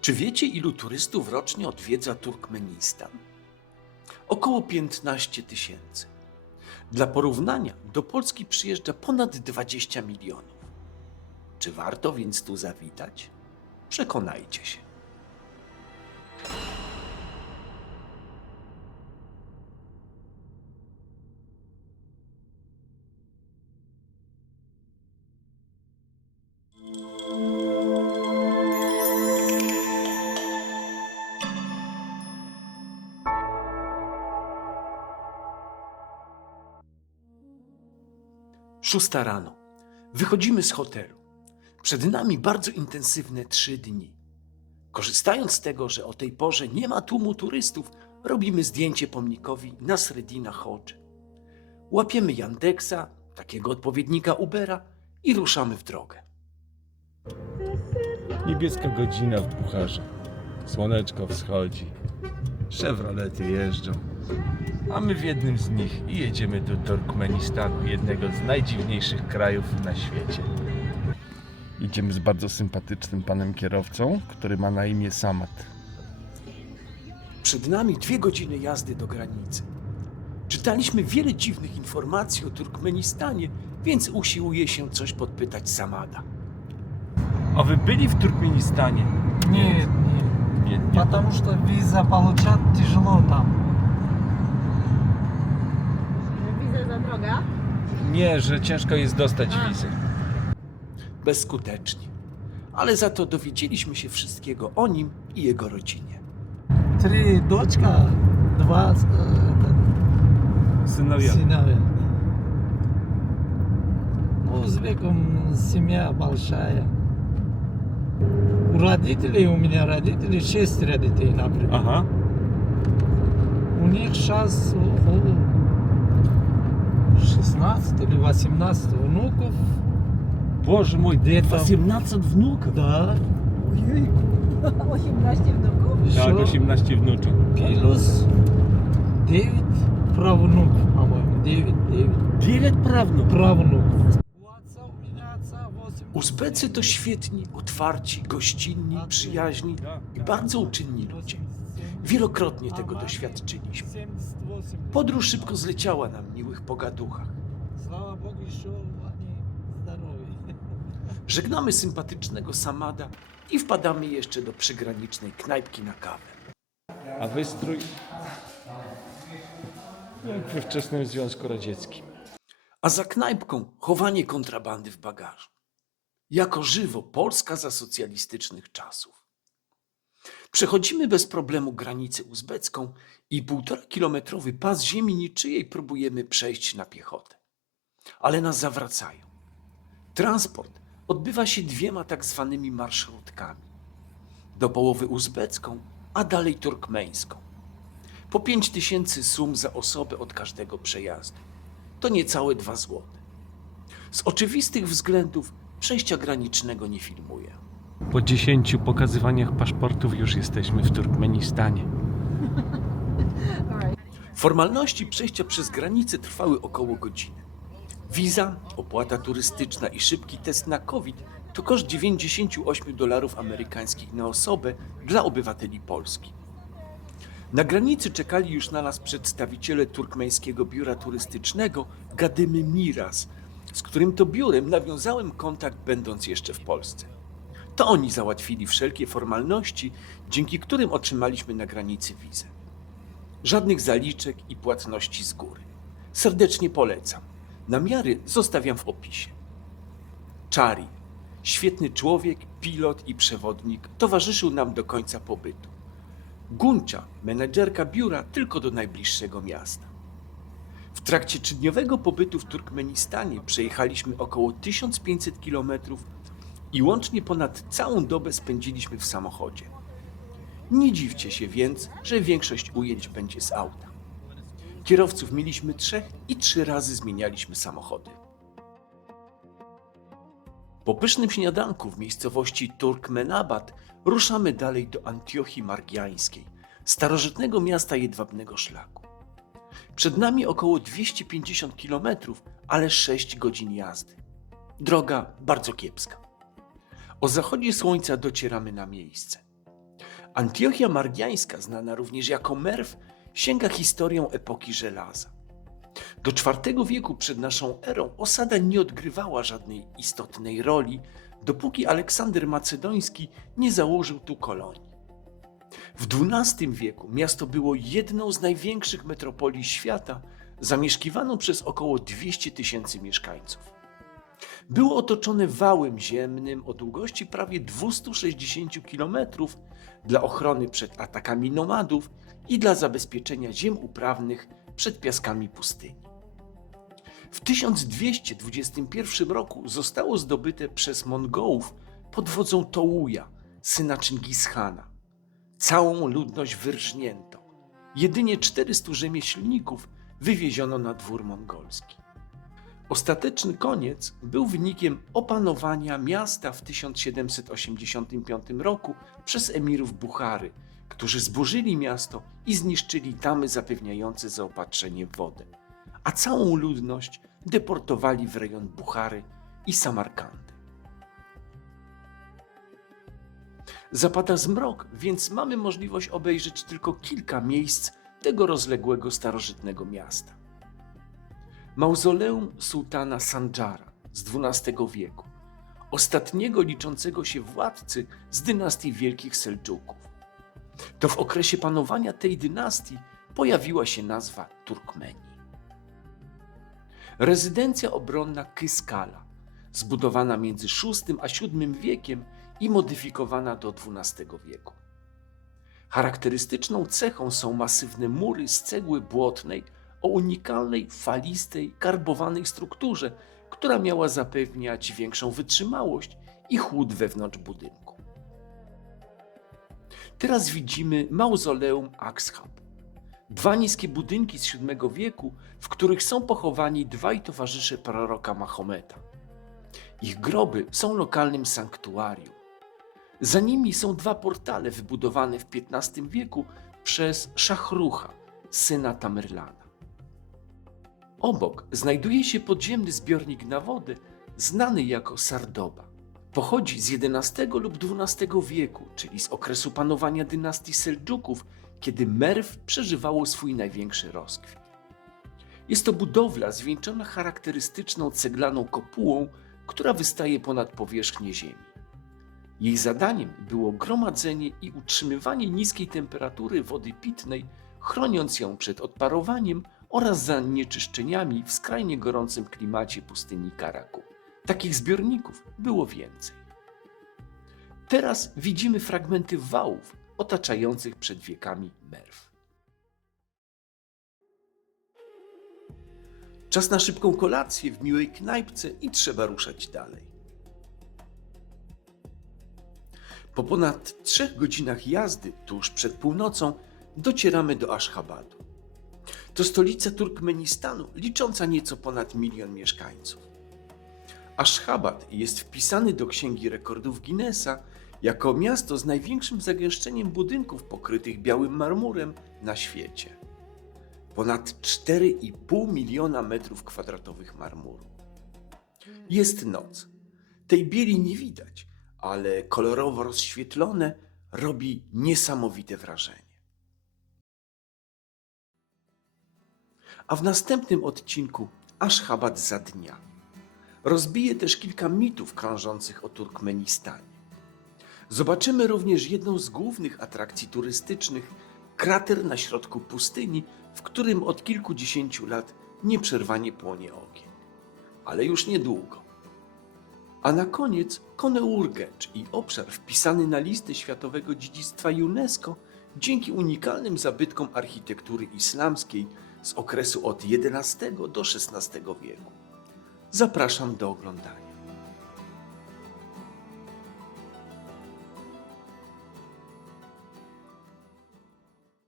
Czy wiecie, ilu turystów rocznie odwiedza Turkmenistan? Około 15 tysięcy. Dla porównania do Polski przyjeżdża ponad 20 milionów. Czy warto więc tu zawitać? Przekonajcie się. Szósta rano. Wychodzimy z hotelu. Przed nami bardzo intensywne 3 dni. Korzystając z tego, że o tej porze nie ma tłumu turystów, robimy zdjęcie pomnikowi Nasreddina Hodży. Łapiemy Yandexa, takiego odpowiednika Ubera, i ruszamy w drogę. Niebieska godzina w Pucharze. Słoneczko wschodzi. Chevrolety jeżdżą. A my w jednym z nich i jedziemy do Turkmenistanu, jednego z najdziwniejszych krajów na świecie. Idziemy z bardzo sympatycznym panem kierowcą, który ma na imię Samat. Przed nami 2 godziny jazdy do granicy. Czytaliśmy wiele dziwnych informacji o Turkmenistanie, więc usiłuje się coś podpytać Samada. A wy byli w Turkmenistanie? Нет, Nie. потому что виза получать тяжело там. Widzę za droga. Nie, że ciężko jest dostać wizy. Bezskutecznie. Ale za to dowiedzieliśmy się wszystkiego o nim i jego rodzinie. 3 дочка, 2 Synowie. сыновья. Ну, узбеком семья большая. У родителей, у меня родители 6 детей, например. Aha. У них сейчас около 16 или 18 внуков. Boże mój, Где-то 18 wnuków. Да. 18 wnuków? Tak, Еще 18 wnuczek. плюс 9 правнуков, по-моему. 9 prawnuków. правнуков. У отца, у меня отца 8. Uzbecy to świetni, otwarci, gościnni, przyjaźni i bardzo uczynni ludzie. Wielokrotnie tego doświadczyliśmy. 78. Podróż szybko zleciała na miłych pogaduchach. Слава Богу, еще они здоровы. Żegnamy sympatycznego Samada i wpadamy jeszcze do przygranicznej knajpki na kawę. A wystrój jak we wczesnym Związku Radzieckim. A za knajpką chowanie kontrabandy w bagażu. Jako żywo Polska za socjalistycznych czasów. Przechodzimy bez problemu granicę uzbecką i 1,5-kilometrowy pas ziemi niczyjej próbujemy przejść na piechotę. Ale nas zawracają. Transport odbywa się 2 tak zwanymi marszrutkami. Do połowy uzbecką, a dalej turkmeńską. Po 5000 sum za osobę od każdego przejazdu. To niecałe 2 złote. Z oczywistych względów przejścia granicznego nie filmuję. Po 10 pokazywaniach paszportów już jesteśmy w Turkmenistanie. Formalności przejścia przez granicę trwały około godziny. Wiza, opłata turystyczna i szybki test na COVID to koszt $98 amerykańskich na osobę dla obywateli Polski. Na granicy czekali już na nas przedstawiciele turkmeńskiego biura turystycznego Gadymy Miras, z którym to biurem nawiązałem kontakt, będąc jeszcze w Polsce. To oni załatwili wszelkie formalności, dzięki którym otrzymaliśmy na granicy wizę. Żadnych zaliczek i płatności z góry. Serdecznie polecam. Namiary zostawiam w opisie. Czari, świetny człowiek, pilot i przewodnik, towarzyszył nam do końca pobytu. Guncza, menedżerka biura, tylko do najbliższego miasta. W trakcie 3-dniowego pobytu w Turkmenistanie przejechaliśmy około 1500 km i łącznie ponad całą dobę spędziliśmy w samochodzie. Nie dziwcie się więc, że większość ujęć będzie z auta. Kierowców mieliśmy 3 i 3 razy zmienialiśmy samochody. Po pysznym śniadanku w miejscowości Turkmenabad ruszamy dalej do Antiochii Margiańskiej, starożytnego miasta jedwabnego szlaku. Przed nami około 250 km, ale 6 godzin jazdy. Droga bardzo kiepska. O zachodzie słońca docieramy na miejsce. Antiochia Margiańska, znana również jako Merw, sięga historią epoki żelaza. Do IV wieku przed naszą erą osada nie odgrywała żadnej istotnej roli, dopóki Aleksander Macedoński nie założył tu kolonii. W XII wieku miasto było jedną z największych metropolii świata, zamieszkiwaną przez około 200 000 mieszkańców. Było otoczone wałem ziemnym o długości prawie 260 km dla ochrony przed atakami nomadów i dla zabezpieczenia ziem uprawnych przed piaskami pustyni. W 1221 roku zostało zdobyte przez Mongołów pod wodzą Tołuja, syna Czingis-Hana. Całą ludność wyrżnięto. Jedynie 400 rzemieślników wywieziono na dwór mongolski. Ostateczny koniec był wynikiem opanowania miasta w 1785 roku przez emirów Buchary, którzy zburzyli miasto i zniszczyli tamy zapewniające zaopatrzenie w wodę, a całą ludność deportowali w rejon Buchary i Samarkandy. Zapada zmrok, więc mamy możliwość obejrzeć tylko kilka miejsc tego rozległego starożytnego miasta. Mauzoleum sułtana Sandżara z XII wieku, ostatniego liczącego się władcy z dynastii Wielkich Seldżuków. To w okresie panowania tej dynastii pojawiła się nazwa Turkmenii. Rezydencja obronna Kyskala, zbudowana między VI a VII wiekiem i modyfikowana do XII wieku. Charakterystyczną cechą są masywne mury z cegły błotnej o unikalnej, falistej, karbowanej strukturze, która miała zapewniać większą wytrzymałość i chłód wewnątrz budynku. Teraz widzimy mauzoleum Akshab. Dwa niskie budynki z VII wieku, w których są pochowani dwaj towarzysze proroka Mahometa. Ich groby są lokalnym sanktuarium. Za nimi są dwa portale wybudowane w XV wieku przez Szachrucha, syna Tamerlana. Obok znajduje się podziemny zbiornik na wodę, znany jako Sardoba. Pochodzi z XI lub XII wieku, czyli z okresu panowania dynastii Seldżuków, kiedy Merw przeżywało swój największy rozkwit. Jest to budowla zwieńczona charakterystyczną ceglaną kopułą, która wystaje ponad powierzchnię ziemi. Jej zadaniem było gromadzenie i utrzymywanie niskiej temperatury wody pitnej, chroniąc ją przed odparowaniem oraz zanieczyszczeniami w skrajnie gorącym klimacie pustyni Karakum. Takich zbiorników było więcej. Teraz widzimy fragmenty wałów otaczających przed wiekami Merw. Czas na szybką kolację w miłej knajpce i trzeba ruszać dalej. Po ponad 3 godzinach jazdy, tuż przed północą, docieramy do Aszchabadu. To stolica Turkmenistanu, licząca nieco ponad 1 000 000 mieszkańców. Aszchabad jest wpisany do Księgi Rekordów Guinnessa jako miasto z największym zagęszczeniem budynków pokrytych białym marmurem na świecie. Ponad 4,5 miliona metrów kwadratowych marmuru. Jest noc. Tej bieli nie widać, ale kolorowo rozświetlone robi niesamowite wrażenie. A w następnym odcinku Aszchabad za dnia. Rozbije też kilka mitów krążących o Turkmenistanie. Zobaczymy również jedną z głównych atrakcji turystycznych, krater na środku pustyni, w którym od kilkudziesięciu lat nieprzerwanie płonie ogień. Ale już niedługo. A na koniec Koneurgecz i obszar wpisany na listę Światowego Dziedzictwa UNESCO dzięki unikalnym zabytkom architektury islamskiej z okresu od XI do XVI wieku. Zapraszam do oglądania.